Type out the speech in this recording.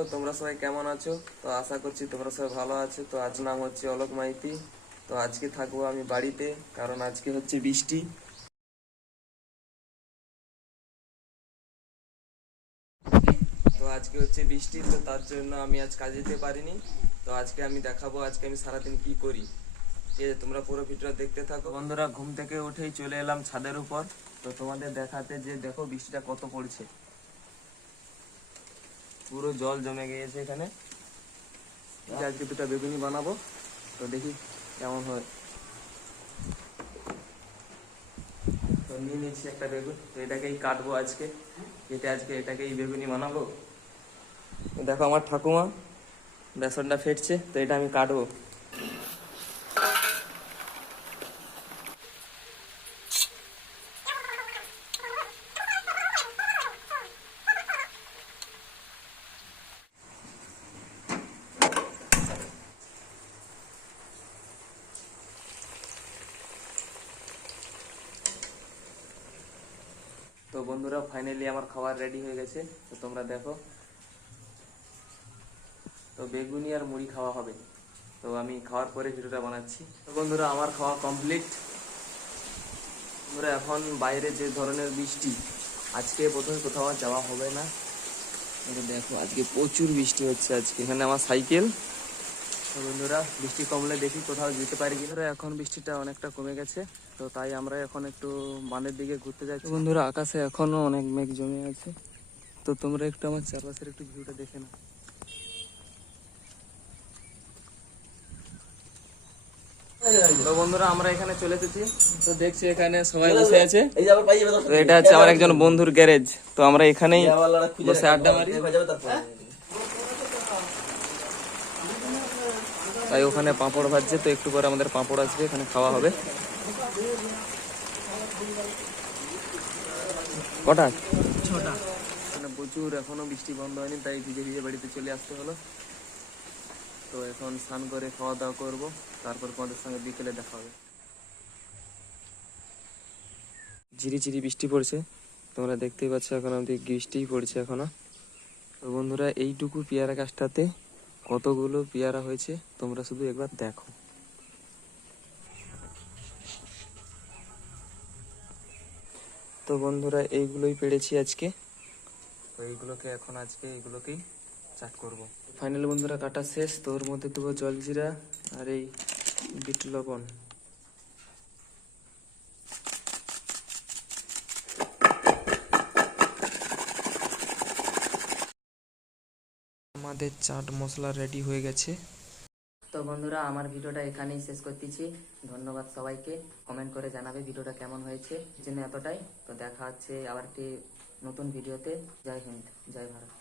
তো তোমরা সবাই কেমন আছো? তো আশা করছি তোমরা সবাই ভালো আছো। তো আজ নাম হচ্ছে অলোক মাইতি। তো আজকে থাকবো আমি বাড়িতে, কারণ আজকে হচ্ছে বৃষ্টি। তো আজকে হচ্ছে বৃষ্টি, তো তার জন্য আমি আজ কাজে যেতে পারিনি। তো আজকে আমি দেখাবো আজকে আমি সারাদিন কি করি। ঠিক আছে, তোমরা পুরো ভিডিওটা দেখতে থাকো। বন্ধুরা, ঘুম থেকে উঠেই চলে এলাম ছাদের উপর। তো তোমাদের দেখাতে যে দেখো বৃষ্টিটা কত পড়ছে, পুরো জল জমে গিয়েছে এখানে। আজকে দুটো বেগুনি বানাবো, তো দেখি কেমন হয়। তো নিয়ে নিচ্ছি একটা বেগুন, তো এটাকেই কাটবো আজকে, কেটে আজকে এটাকেই বেগুনি বানাবো। দেখো আমার ঠাকুমা বেসনটা ফেটছে, তো এটা আমি কাটবো। তো বন্ধুরা, ফাইনালি আমার খাবার রেডি হয়ে গেছে। তো তোমরা দেখো, তো বেগুনি আর মুড়ি খাওয়া হবে। তো আমি খাওয়ার পরে ভিডিওটা বানাচ্ছি। তো বন্ধুরা, আমার খাওয়া কমপ্লিট। বন্ধুরা, এখন বাইরে যে ধরনের বৃষ্টি, আজকে প্রথমে কোথাও যাওয়া হবে না। দেখো আজকে প্রচুর বৃষ্টি হচ্ছে। আজকে এখানে আমার সাইকেল। তো বন্ধুরা, বৃষ্টি কমলে দেখি কোথাও যেতে পারি কি। এখন বৃষ্টিটা অনেকটা কমে গেছে, তো তাই আমরা এখন একটু বাঁধের দিকে ঘুরতে যাচ্ছি। বন্ধুরা, আকাশে এখনো অনেক মেঘ জমে আছে। তো তোমরা একটু আমার চারপাশের একটু ভিউটা দেখে নাও। তো বন্ধুরা, আমরা এখানে চলে এসেছি। তো দেখছি এখানে সবাই বসে আছে। তো এটা হচ্ছে আমার একজন বন্ধুর গ্যারেজ। তো আমরা এখানেই বসে আড্ডা মারি। তাই ওখানে পাঁপড় ভাজছে, তো একটু পরে আমাদের পাঁপড় আসবে, এখানে খাওয়া হবে। কটা? 6টা। মানে প্রচুর এখনো বৃষ্টি বন্ধ হয়নি, তাই ভিজে ভিজে বাড়িতে চলে আসতে হলো। তো এখন স্নান করে খাওয়া দাওয়া করবো, তারপর তোমাদের সঙ্গে বিকেলে দেখা হবে। ঝিরিঝিরি বৃষ্টি পড়ছে, তোমরা দেখতেই পাচ্ছ। এখন অব্দি বৃষ্টিই পড়ছে এখনো। তো বন্ধুরা, এইটুকু পেয়ারা গাছটাতে কতগুলো পেয়ারা হয়েছে তোমরা শুধু একবার দেখো। তো বন্ধুরা, এইগুলোই পেড়েছি আজকে। তো এইগুলোকে এখন আজকে এইগুলোকেই চাট করব। ফাইনাল বন্ধুরা, কাটা শেষ। তো ওর মধ্যে দেবো জলজিরা আর এই বিট লবণ। আমাদের চাট মশলা রেডি হয়ে গেছে। তো বন্ধুরা, আমার ভিডিওটা এখানেই শেষ করতেছি। ধন্যবাদ সবাইকে। কমেন্ট করে জানাবে ভিডিওটা কেমন হয়েছে। জন্য এতটাই। তো দেখা হচ্ছে আবার একটি নতুন ভিডিওতে। জয় হিন্দ, জয় ভারত।